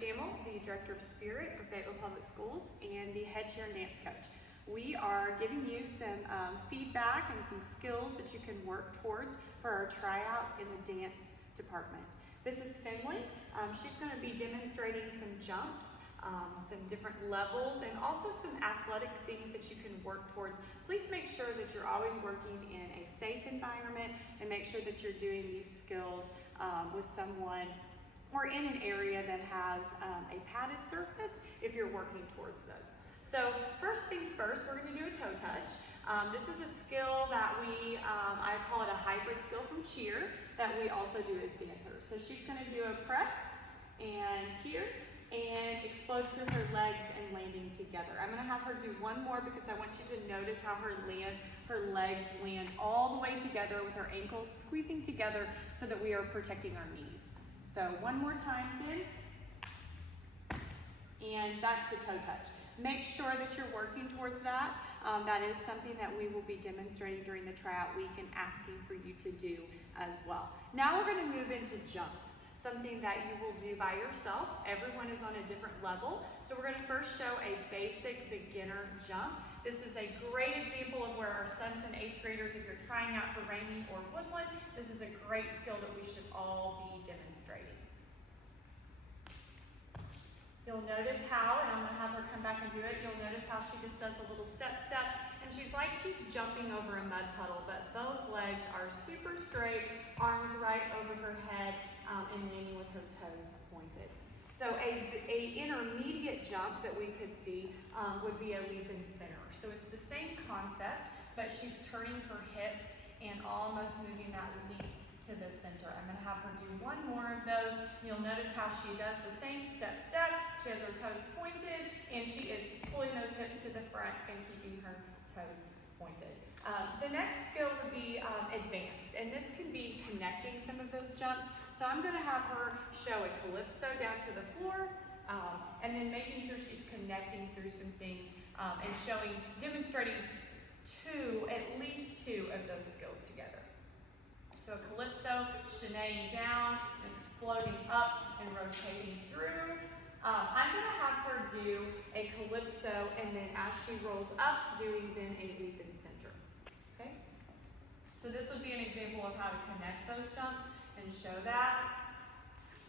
Thomas-Gammill, the Director of Spirit for Fayetteville Public Schools and the head cheer and dance coach. We are giving you some feedback and some skills that you can work towards for our tryout in the dance department. This is Finley. She's going to be demonstrating some jumps, some different levels, and also some athletic things that you can work towards. Please make sure that you're always working in a safe environment and make sure that you're doing these skills with someone or in an area that has a padded surface if you're working towards those. So first things first, we're going to do a toe touch. This is a skill that I call it a hybrid skill from cheer that we also do as dancers. So she's going to do a prep and here and explode through her legs and landing together. I'm going to have her do one more because I want you to notice how her legs land all the way together with her ankles squeezing together so that we are protecting our knees. So one more time, Finn. And that's the toe touch. Make sure that you're working towards that. That is something that we will be demonstrating during the tryout week and asking for you to do as well. Now we're going to move into jumps, something that you will do by yourself. Everyone is on a different level. So we're going to first show a basic beginner jump. This is a great example of where our 7th and 8th graders, if you're trying out for Rainy or Woodland, this is a great skill that we should all be demonstrating. You'll notice how, and I'm going to have her come back and do it, you'll notice how she just does a little step, and she's like she's jumping over a mud puddle, but both legs are super straight, arms right over her head, and landing with her toes pointed. So a intermediate jump that we could see would be a leap in center. So it's the same concept, but she's turning her hips and almost moving that leap to the center. I'm going to have her do one more of those. You'll notice how she does the same step. She has her toes pointed, and she is pulling those hips to the front and keeping her toes pointed. The next skill would be advanced, and this can be connecting some of those jumps. So I'm going to have her show a calypso down to the floor, and then making sure she's connecting through some things and demonstrating at least two of those skills together. So a calypso, shenanigans down, and exploding up and rotating through. I'm going to have her do a calypso, and then as she rolls up, doing then a leap in center. Okay? So this would be an example of how to connect those jumps and show that.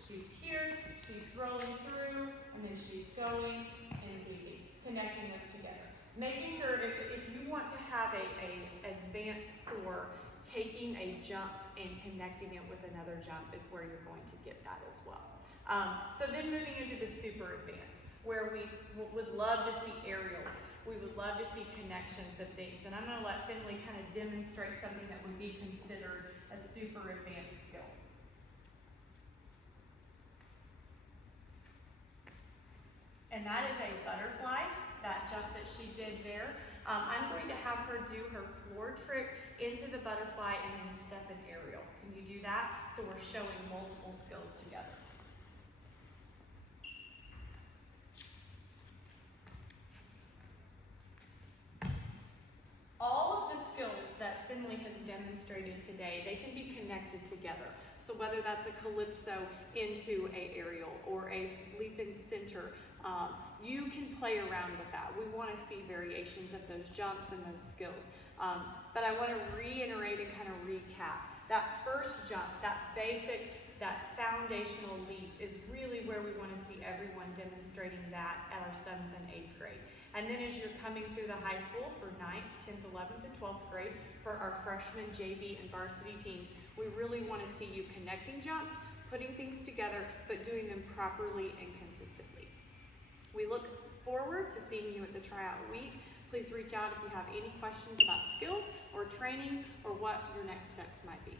She's here, she's rolling through, and then she's going and leaping, connecting this together. Making sure if you want to have a advanced score, taking a jump and connecting it with another jump is where you're going to get that as well. So then moving into the super advanced, where we would love to see aerials. We would love to see connections of things. And I'm going to let Finley kind of demonstrate something that would be considered a super advanced skill. And that is a butterfly, that jump that she did there. I'm going to have her do her floor trick into the butterfly and then step an aerial. Can you do that? So we're showing multiple skills together. All of the skills that Finley has demonstrated today, they can be connected together. So whether that's a calypso into an aerial or a leap in center, you can play around with that. We want to see variations of those jumps and those skills. But I want to reiterate and kind of recap. That first jump, that basic, that foundational leap is really where we want to see everyone demonstrating that at our 7th and 8th grade. And then as you're coming through the high school for 9th, 10th, 11th, and 12th grade for our freshman, JV, and varsity teams, we really want to see you connecting jumps, putting things together, but doing them properly and consistently. We look forward to seeing you at the tryout week. Please reach out if you have any questions about skills or training or what your next steps might be.